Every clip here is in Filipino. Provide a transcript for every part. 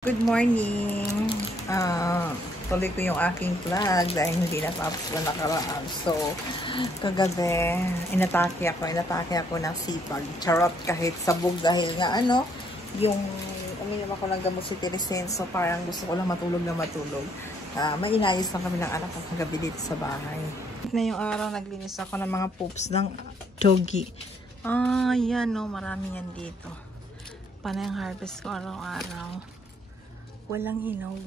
Good morning! Tuloy ko yung aking vlog dahil hindi natapos na nakaraan. So, kagabi, inatake ako ng sipag. Charot kahit sabog dahil na yung uminom ako ng gamot si Teresén. So, parang gusto ko lang matulog na matulog. May inayos lang kami ng anak ko kagabi dito sa bahay. Na yung araw, naglinis ako ng mga poops ng doggy. Yan marami yan dito. Panay ang harvest ko araw-araw. Walang hinog.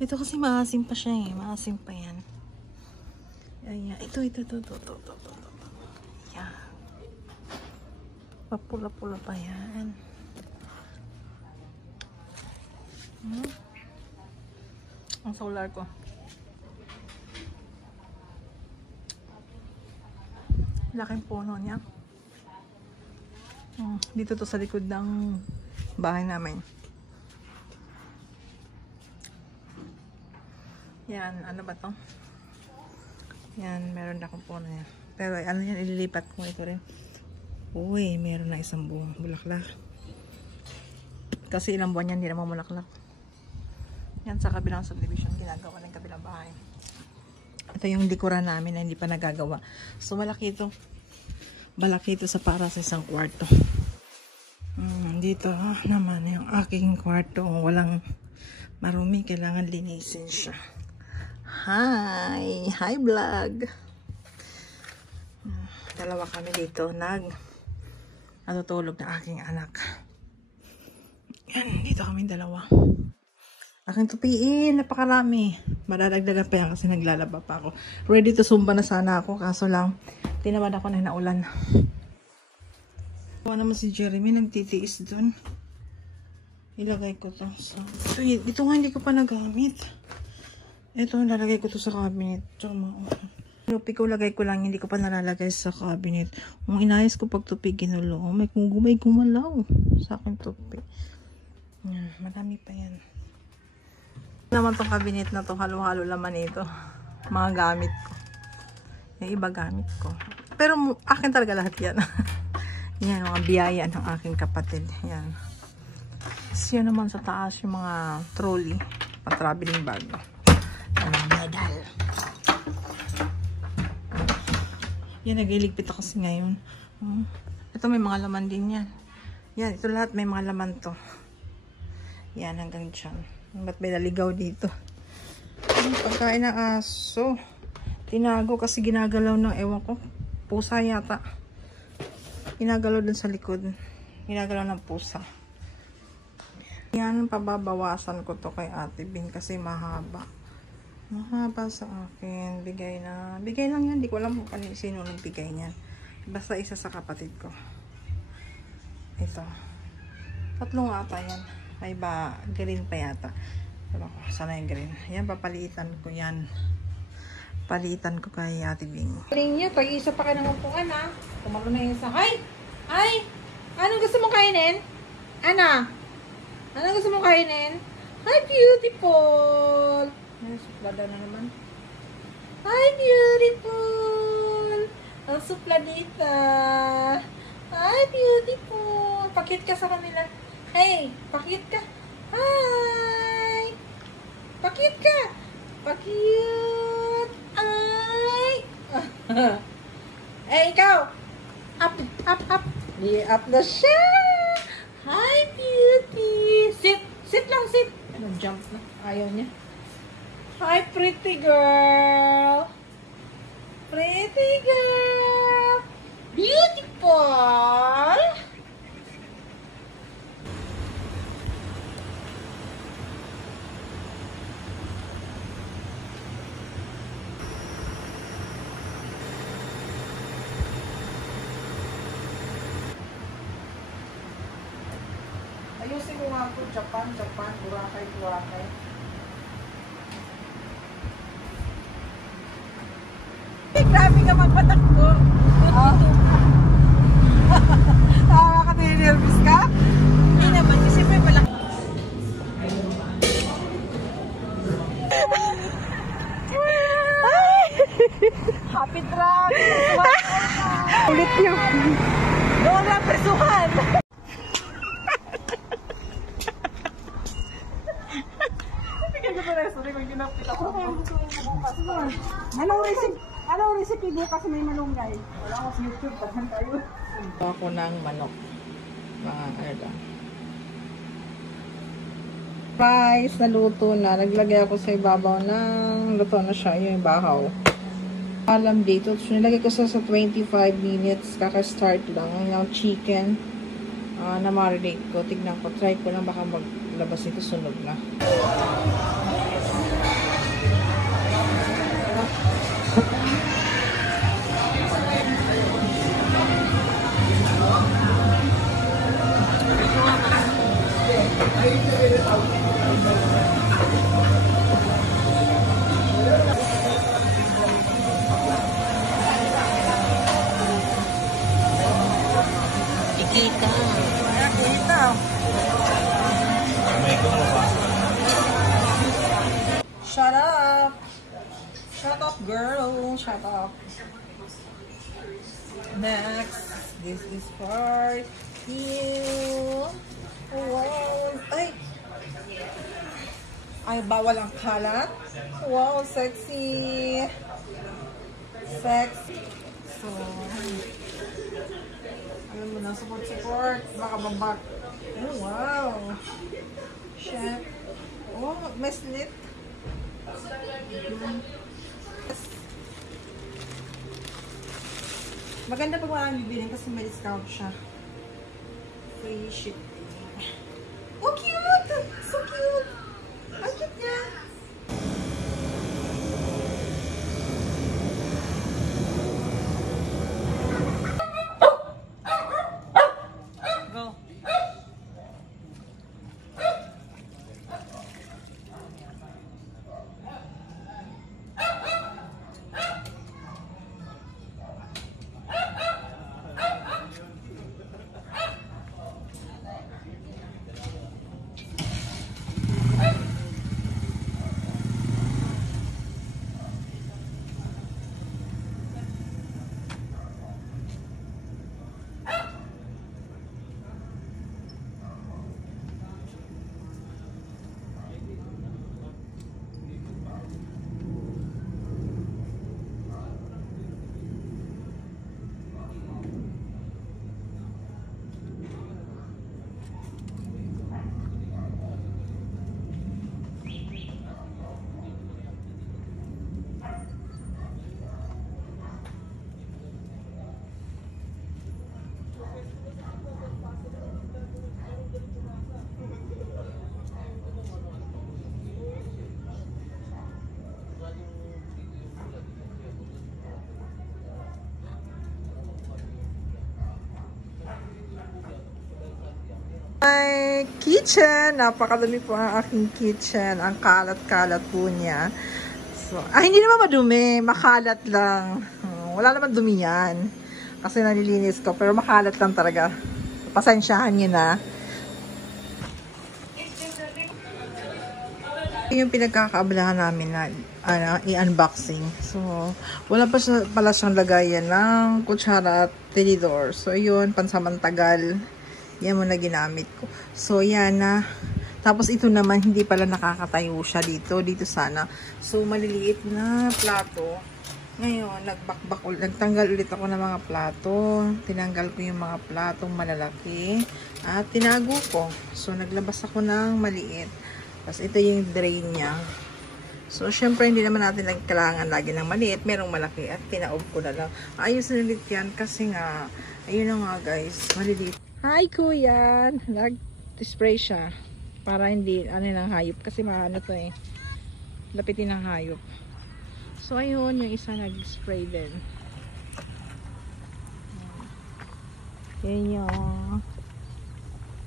Ito kasi maasim pa siya eh. Maasim pa yan. Ayan. Ito. Ayan. Papula-pula pa yan. Ang solar ko. Laking puno niya. Dito to sa likod ng bahay namin. Yan, ano ba to? Yan, meron na akong puno yan. Pero ano yan, ililipat ko ito rin. Uy, meron na isang buong bulaklak. Kasi ilang buwan yan, hindi naman bulaklak. Yan sa kabilang subdivision, ginagawa ng kabilang bahay. Ito yung likuran namin na hindi pa nagagawa. So, malaki ito. Malaki ito sa para sa isang kwarto. Dito naman yung aking kwarto. Walang marumi, kailangan linisin siya. Hi vlog. Dalawa kami dito natutulog na aking anak. Yan, dito kami dalawa. Aking tupiin, napakarami. Madadagdagan pa yan kasi naglalaba pa ako. Ready to sumba na sana ako, kaso lang tinamad ako na naulan. Ano naman si Jeremy nagtitiis dun. Ilagay ko to. So, ito nga hindi ko pa nagamit. Ito, lalagay ko to sa cabinet. Tupi ko, lagay ko lang, hindi ko pa nalalagay sa cabinet. Kung inayos ko pag tupi, ginulo. May gumalaw sa akin tupi. Yan, madami pa yan. Naman tong cabinet na to, halo-halo laman ito. Mga gamit ko. Yung iba gamit ko. Pero akin talaga lahat yan. Yan, mga biyaya ng aking kapatid. Yan. Siya naman sa taas yung mga trolley, pa-traveling bag. Medal. Yan, nagliligpit ako kasi ngayon. Ito may mga laman din yan. Yan, ito lahat may mga laman to. Yan, hanggang dyan. Ba't may naligaw dito? Pagkain ng aso. Tinago kasi ginagalaw ng ewan ko. Pusa yata. Ginagalaw dun sa likod. Ginagalaw ng pusa. Yan, pababawasan ko to kay Ate Bing kasi mahaba. Mahaba sa akin. Bigay lang yan. Di ko alam kung sino nagbigay niyan. Basta isa sa kapatid ko. Ito. 3 ata yan. May green pa yata. Sana yung green. Yan, papalitan ko yan. Palitan ko kay Ate Bing. Galing niya. Pag-isa pa ka ng upuan ha. Tumalo na yung isa. Ay! Anong gusto mong kainin? Ana? Anong gusto mong kainin? Hi, beautiful! Ay, suplada na naman. Hi, beautiful! Ang supladita! Hi, beautiful! Pakit ka sa kanila. Hey, pakit ka. Hi! Pakit ka! Pakit! Ay! Eh, ikaw! Up! Up na siya! Hi, beauty! Sit lang, sit! Nag-jump na. Ayaw niya. Hi, pretty girl! Pretty girl! Beautiful! Ayusin ko nga po, Japan, Boracay. Grabe ka magpatakbo. Ka nervous ka? Hindi naman, kasi may pala. Happy drag! Ulit yun. Doon lang presuhan! Anong recipe bukas may malunggay? Wala ko sa YouTube, paghan tayo. Ako ng manok. Mga ano. Rice, naluto na. Naglagay ako sa ibabaw ng luto na siya. Yung bahaw. Alam dito. So, nilagay ko sa 25 minutes. Kaka-start lang. Yung chicken na marinate ko. Tignan ko. Try ko lang. Baka maglabas ito sunog na. Kita. Shut up. Shut up, girl. Shut up. Next, this is for you. Wow. Ay, bawal ang kalat. Wow, sexy. Sexy. So, alam mo na, support. Makababak. Oh, wow. Chef. Oh, may slit. Maganda pag walang bibilin kasi may discount siya. Free shipping. Oh, cute! So cute! Ang cute niya! Go! My kitchen. Napakadami po ang aking kitchen. Ang kalat-kalat po niya. So, hindi naman madumi. Makalat lang. Wala naman dumi yan. Kasi nalilinis ko. Pero makalat lang talaga. Pasensyahan nyo na. Yung pinagkakaabalahan namin na i-unboxing. So, wala pa pala siyang lagayan ng kutsara at tinidor. So, yun. Pansamantagal. Yan muna ginamit ko. So, yan na. Tapos, ito naman, hindi pala nakakatayo siya dito. Dito sana. So, maliliit na plato. Ngayon, nagtanggal ulit ako ng mga plato. Tinanggal ko yung mga platong malalaki. At tinago ko. So, naglabas ako ng maliit. Tapos, ito yung drain niya. So, syempre, hindi naman natin kailangan lagi ng maliit. Merong malaki. At tinaob ko na lang. Ayos na ulit yan. Kasi nga, ayun na nga guys. Maliliit. Hi, kuya. Nag-spray siya. Para hindi, ng hayop. Kasi maano to eh. Lapitin ng hayop. So, ayun. Yung isa nag-spray din. Yan yung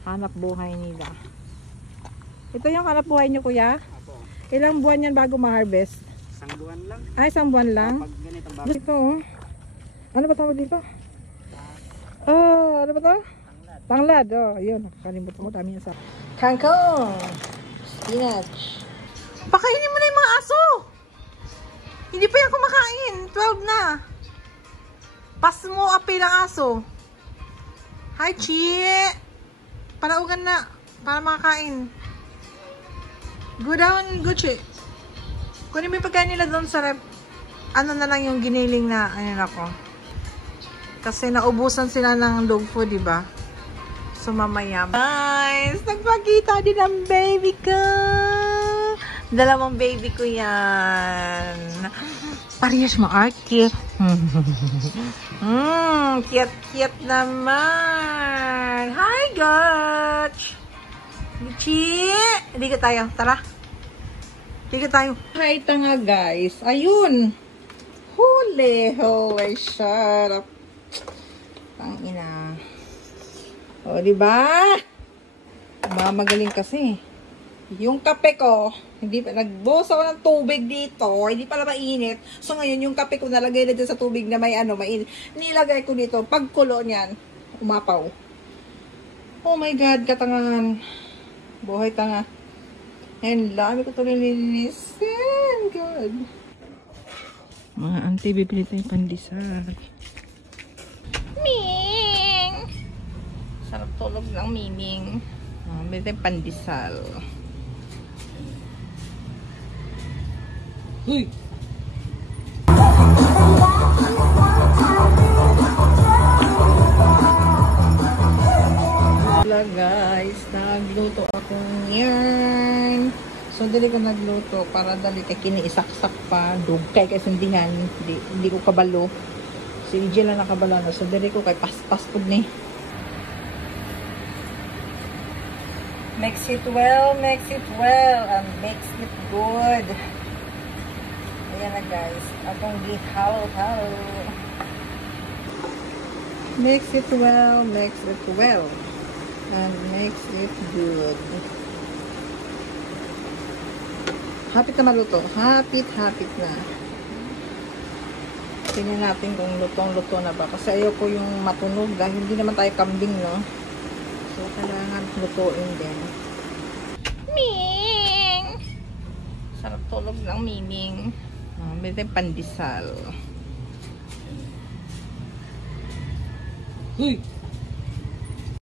hanap buhay nila. Ito yung hanap buhay niyo, kuya? Apo. Ilang buwan yan bago ma-harvest? Isang buwan lang. Ay, isang buwan lang? Pag ganitong bago. Dito, oh. Ano ba tawag dito? Ano ba to? Tanglad. Oh, yun. Nakakalimutan mo. Dami niya sa kangkong. Spinach. Pakainin mo na yung mga aso. Hindi pa yan kumakain. 12 na. Pas mo api ng aso. Hi, Chi. Palaugan na. Para makakain. Go down, Gucci. Kunin mo yung pagkain nila doon sa rep. Ano na lang yung giniling na, ayun ako. Kasi naubusan sila ng dog food, diba? So, mamaya. Guys, nagpakita din ang baby ko. Dalawang baby ko yan. Parehas ma-cute. Cute naman. Hi, Gotch. Gucci. Hindi ka tayo. Tara. Hindi ka tayo. Hi, tanga, guys. Ayun. Huli. Holy shut up. Tangina. O, diba? Mamagaling kasi. Yung kape ko, hindi pa, nagbuhos ako ng tubig dito, hindi pala mainit. So ngayon, yung kape ko nalagay na dyan sa tubig na may mainit. Nilagay ko dito, pagkulo niyan, umapaw. Oh my God, katangan. Buhay tanga. And dami ko ito nilinisin. God. Mga auntie, bibili tayo pandesal. Ming! Sarap tulog ng Miming. Bibili tayo pandesal. Uy! Wala guys, nagluto ako yan. So dali ko nagluto para dali kay kiniisaksak pa, dugkay kay sindihan, hindi ko kabalo. Si EJ lang nakabalo na, so dali ko kay paspas pud ni. Mix it well, and mix it good. Ayan na guys, akong gihalo-halo. Mix it well, and mix it good. Hapit na maluto. Hapit na. Tingnan natin kung lutong-luto na ba. Kasi ayoko yung matunog dahil hindi naman tayo kambing, no? So, kailangan lutuin din. Ming! Sarap tulog ng Miming. May tayong pandesal. Uy!